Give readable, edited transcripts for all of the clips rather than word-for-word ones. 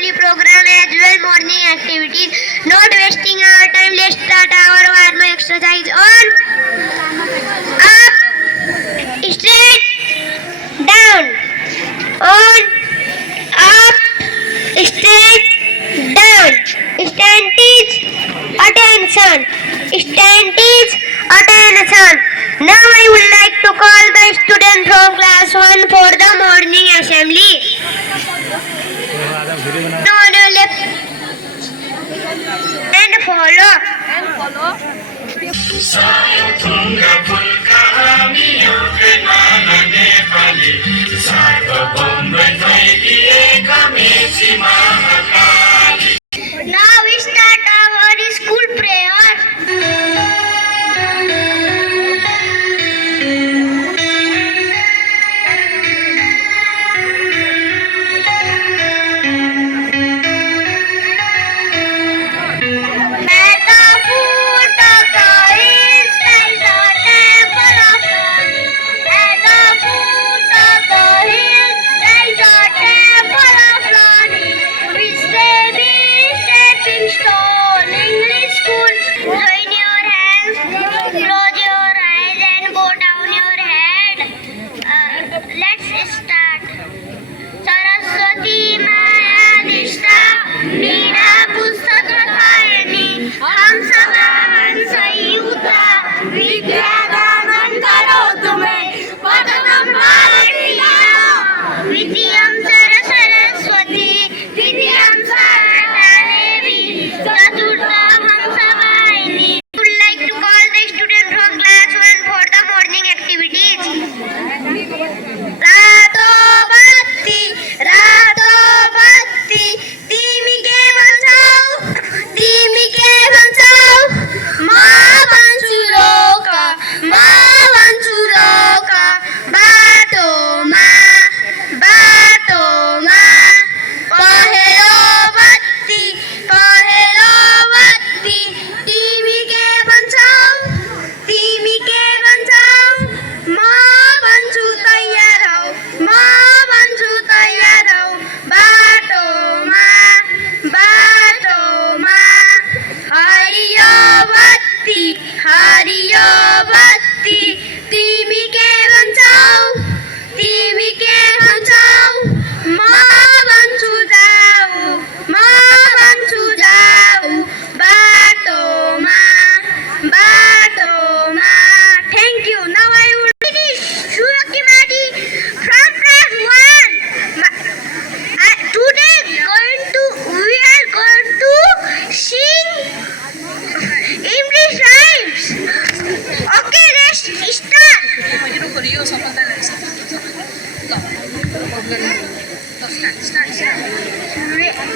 assembly program as well morning activities. Not wasting our time, let's start our warm exercise on up, straight, down, on, up, straight, down. Stand teach, attention. Stand teach, attention. Now I would like to call the student from class 1 for the morning assembly. No, left and follow. Now we start our school prayer.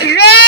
Red.